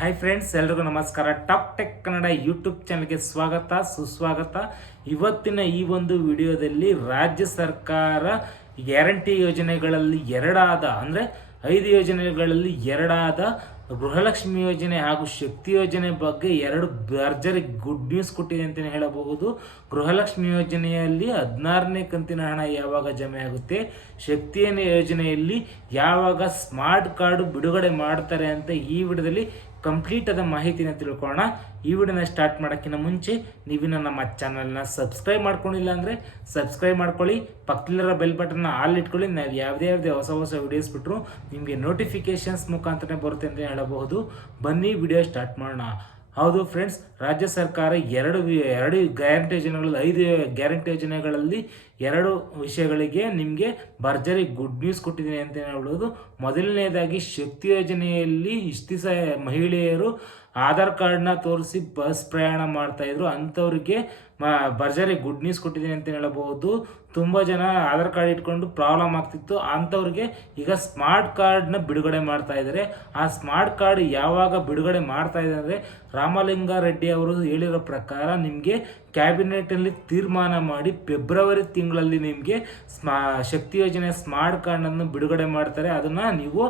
Hi friends, ಎಲ್ರಿಗೂ ನಮಸ್ಕಾರ. Top tech Kannada YouTube ಚಾನಲ್ಗೆ ಸ್ವಾಗತ, ಸುಸ್ವಾಗತ. ಇವತ್ತಿನ ಈ ಒಂದು ವಿಡಿಯೋದಲ್ಲಿ ರಾಜ್ಯ ಸರ್ಕಾರ ಗ್ಯಾರಂಟಿ ಯೋಜನೆಗಳಲ್ಲಿ ಎರಡಾದ ಅಂದರೆ 5 ಯೋಜನೆಗಳಲ್ಲಿ ಎರಡಾದ ಗೃಹಲಕ್ಷ್ಮಿ ಯೋಜನೆ ಹಾಗೂ ಶಕ್ತಿ ಯೋಜನೆ ಬಗ್ಗೆ ಎರಡು ಭರ್ಜರಿ ಗುಡ್ ನ್ಯೂಸ್ ಕೊಟ್ಟಿದೆ ಅಂತಲೇ ಹೇಳಬಹುದು. ಗೃಹಲಕ್ಷ್ಮಿ ಯೋಜನೆಯಲ್ಲಿ 16ನೇ ಕಂತಿನ ಹಣ ಯಾವಾಗ ಜಮೆ ಆಗುತ್ತೆ, ಶಕ್ತಿ ಯೋಜನೆಯಲ್ಲಿ ಯಾವಾಗ ಸ್ಮಾರ್ಟ್ ಕಾರ್ಡ್ ಬಿಡುಗಡೆ ಮಾಡ್ತಾರೆ ಅಂತ ಈ ವಿಡಿಯೋದಲ್ಲಿ ಕಂಪ್ಲೀಟ್ ಆದ ಮಾಹಿತಿನ ತಿಳ್ಕೊಳ್ಳೋಣ. ಈ ವಿಡಿಯೋನ ಸ್ಟಾರ್ಟ್ ಮಾಡೋಕ್ಕಿಂತ ಮುಂಚೆ ನೀವಿನ ನಮ್ಮ ಚಾನಲ್ನ ಸಬ್ಸ್ಕ್ರೈಬ್ ಮಾಡ್ಕೊಂಡಿಲ್ಲ ಅಂದರೆ ಸಬ್ಸ್ಕ್ರೈಬ್ ಮಾಡ್ಕೊಳ್ಳಿ, ಪಕ್ಕದಲ್ಲಿರೋ ಬೆಲ್ ಬಟನ್ನ ಆಲ್ ಇಟ್ಕೊಳ್ಳಿ. ನಾವು ಯಾವುದೇ ಹೊಸ ವಿಡಿಯೋಸ್ ಬಿಟ್ಟರು ನಿಮಗೆ ನೋಟಿಫಿಕೇಶನ್ಸ್ ಮುಖಾಂತರ ಬರುತ್ತೆ ಅಂತ ಹೇಳಬಹುದು. ಬನ್ನಿ ವಿಡಿಯೋ ಸ್ಟಾರ್ಟ್ ಮಾಡೋಣ. ಹೌದು ಫ್ರೆಂಡ್ಸ್, ರಾಜ್ಯ ಸರ್ಕಾರ ಎರಡು ಗ್ಯಾರಂಟಿ ಯೋಜನೆಗಳಲ್ಲಿ 5 ಗ್ಯಾರಂಟಿ ಯೋಜನೆಗಳಲ್ಲಿ 2 ವಿಷಯಗಳಿಗೆ ನಿಮಗೆ ಭರ್ಜರಿ ಗುಡ್ ನ್ಯೂಸ್ ಕೊಟ್ಟಿದ್ದೀನಿ ಅಂತ ಹೇಳ್ಬೋದು. ಮೊದಲನೇದಾಗಿ ಶಕ್ತಿ ಯೋಜನೆಯಲ್ಲಿ ಇಷ್ಟು ದಿವಸ ಮಹಿಳೆಯರು ಆಧಾರ್ ಕಾರ್ಡ್ನ ತೋರಿಸಿ ಬಸ್ ಪ್ರಯಾಣ ಮಾಡ್ತಾಯಿದ್ರು, ಅಂಥವ್ರಿಗೆ ಭರ್ಜರಿ ಗುಡ್ ನ್ಯೂಸ್ ಕೊಟ್ಟಿದ್ದೀನಿ ಅಂತ ಹೇಳಬಹುದು. ತುಂಬ ಜನ ಆಧಾರ್ ಕಾರ್ಡ್ ಇಟ್ಕೊಂಡು ಪ್ರಾಬ್ಲಮ್ ಆಗ್ತಿತ್ತು, ಅಂಥವ್ರಿಗೆ ಈಗ ಸ್ಮಾರ್ಟ್ ಕಾರ್ಡ್ನ ಬಿಡುಗಡೆ ಮಾಡ್ತಾ ಇದ್ದಾರೆ. ಆ ಸ್ಮಾರ್ಟ್ ಕಾರ್ಡ್ ಯಾವಾಗ ಬಿಡುಗಡೆ ಮಾಡ್ತಾ ಇದ್ದಾರೆ ಅಂದರೆ, ರಾಮಲಿಂಗಾರೆಡ್ಡಿ ಅವರು ಹೇಳಿರೋ ಪ್ರಕಾರ ನಿಮಗೆ ಕ್ಯಾಬಿನೆಟಲ್ಲಿ ತೀರ್ಮಾನ ಮಾಡಿ ಫೆಬ್ರವರಿ ತಿಂಗಳಲ್ಲಿ ನಿಮಗೆ ಶಕ್ತಿ ಯೋಜನೆ ಸ್ಮಾರ್ಟ್ ಕಾರ್ಡನ್ನು ಬಿಡುಗಡೆ ಮಾಡ್ತಾರೆ. ಅದನ್ನು ನೀವು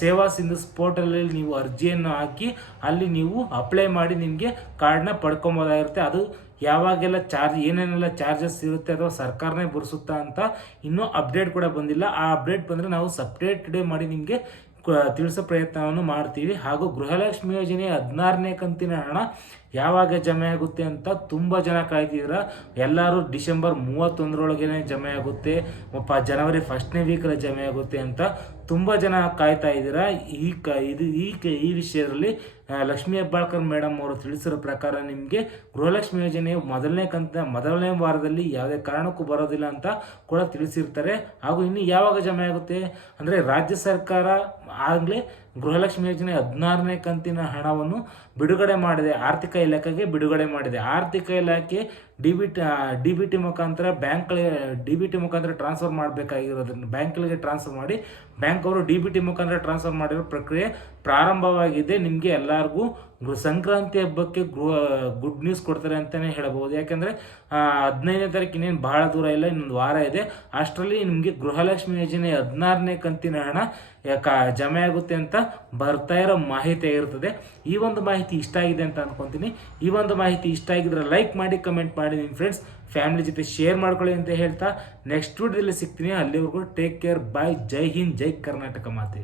ಸೇವಾ ಸಿಂಧು ಪೋರ್ಟಲಲ್ಲಿ ನೀವು ಅರ್ಜಿಯನ್ನು ಹಾಕಿ ಅಲ್ಲಿ ನೀವು ಅಪ್ಲೈ ಮಾಡಿ ನಿಮಗೆ ಕಾರ್ಡ್ನ ಪಡ್ಕೊಬೋದಾಗಿರುತ್ತೆ. ಅದು ಯಾವಾಗೆಲ್ಲ ಏನೇನೆಲ್ಲ ಚಾರ್ಜಸ್ ಇರುತ್ತೆ ಅಥವಾ ಸರ್ಕಾರನೇ ಭರಿಸುತ್ತಾ ಅಂತ ಇನ್ನೂ ಅಪ್ಡೇಟ್ ಕೂಡ ಬಂದಿಲ್ಲ. ಆ ಅಪ್ಡೇಟ್ ಬಂದರೆ ನಾವು ಸಪ್ರೇಟ್ ಡೇ ಮಾಡಿ ನಿಮಗೆ ತಿಳಿಸೋ ಪ್ರಯತ್ನವನ್ನು ಮಾಡ್ತೀವಿ. ಹಾಗೂ ಗೃಹಲಕ್ಷ್ಮಿ ಯೋಜನೆ 16ನೇ ಕಂತಿನ ಹಣ ಯಾವಾಗ ಜಮೆ ಆಗುತ್ತೆ ಅಂತ ತುಂಬ ಜನ ಕಾಯ್ತಿದ್ದೀರ. ಎಲ್ಲರೂ ಡಿಸೆಂಬರ್ 31ರೊಳಗೇ ಜಮೆ ಆಗುತ್ತೆ, ಜನವರಿ 1ನೇ ವೀಕಲ್ಲಿ ಜಮೆ ಆಗುತ್ತೆ ಅಂತ ತುಂಬ ಜನ ಕಾಯ್ತಾ ಇದ್ದೀರಾ. ಈ ವಿಷಯದಲ್ಲಿ ಲಕ್ಷ್ಮೀ ಹೆಬ್ಬಾಳ್ಕರ್ ಮೇಡಮ್ ಅವರು ತಿಳಿಸಿರೋ ಪ್ರಕಾರ ನಿಮಗೆ ಗೃಹಲಕ್ಷ್ಮಿ ಯೋಜನೆ ಮೊದಲನೇ ವಾರದಲ್ಲಿ ಯಾವುದೇ ಕಾರಣಕ್ಕೂ ಬರೋದಿಲ್ಲ ಅಂತ ಕೂಡ ತಿಳಿಸಿರ್ತಾರೆ. ಹಾಗೂ ಇನ್ನು ಯಾವಾಗ ಜಮೆ ಆಗುತ್ತೆ ಅಂದರೆ, ರಾಜ್ಯ ಸರ್ಕಾರ ಆಗಲೇ ಗೃಹಲಕ್ಷ್ಮಿ ಯೋಜನೆ 16ನೇ ಕಂತಿನ ಹಣವನ್ನು ಬಿಡುಗಡೆ ಮಾಡಿದೆ, ಆರ್ಥಿಕ ಇಲಾಖೆಗೆ ಬಿಡುಗಡೆ ಮಾಡಿದೆ. ಆರ್ಥಿಕ ಇಲಾಖೆ ಡಿ ಬಿ ಟಿ ಮುಖಾಂತರ ಮುಖಾಂತರ ಟ್ರಾನ್ಸ್ಫರ್ ಮಾಡಬೇಕಾಗಿರೋದನ್ನು ಬ್ಯಾಂಕ್ಗಳಿಗೆ ಟ್ರಾನ್ಸ್ಫರ್ ಮಾಡಿ, ಬ್ಯಾಂಕ್ ಅವರು ಡಿ ಬಿ ಟಿ ಮುಖಾಂತರ ಟ್ರಾನ್ಸ್ಫರ್ ಮಾಡಿರೋ ಪ್ರಕ್ರಿಯೆ ಪ್ರಾರಂಭವಾಗಿದೆ. ನಿಮಗೆ ಎಲ್ಲರಿಗೂ ಸಂಕ್ರಾಂತಿ ಹಬ್ಬಕ್ಕೆ ಗುಡ್ ನ್ಯೂಸ್ ಕೊಡ್ತಾರೆ ಅಂತಲೇ ಹೇಳಬಹುದು. ಯಾಕೆಂದರೆ 15ನೇ ತಾರೀಕು ಇನ್ನೇನು ಬಹಳ ದೂರ ಇಲ್ಲ, ಇನ್ನೊಂದು ವಾರ ಇದೆ. ಅಷ್ಟರಲ್ಲಿ ನಿಮಗೆ ಗೃಹಲಕ್ಷ್ಮಿ ಯೋಜನೆ 16ನೇ ಕಂತಿನ ಹಣ ಜಮೆ ಆಗುತ್ತೆ ಅಂತ ಬರ್ತಾ ಇರೋ ಮಾಹಿತಿ ಇರ್ತದೆ. ಈ ಒಂದು ಮಾಹಿತಿ ಇಷ್ಟ ಆಗಿದೆ ಅಂತ ಅನ್ಕೊತೀನಿ. ಈ ಒಂದು ಮಾಹಿತಿ ಇಷ್ಟ ಆಗಿದ್ರೆ ಲೈಕ್ ಮಾಡಿ, ಕಮೆಂಟ್ ಮಾಡಿ, ನಿಮ್ಮ ಫ್ರೆಂಡ್ಸ್ ಫ್ಯಾಮಿಲಿ ಜೊತೆ ಶೇರ್ ಮಾಡ್ಕೊಳ್ಳಿ ಅಂತ ಹೇಳ್ತಾ ನೆಕ್ಸ್ಟ್ ವಿಡಿಯೋದಲ್ಲಿ ಸಿಗ್ತೀನಿ. ಅಲ್ಲಿವರೆಗೂ ಟೇಕ್ ಕೇರ್, ಬಾಯ್. ಜೈ ಹಿಂದ್, ಜೈ ಕರ್ನಾಟಕ ಮಾತೆ.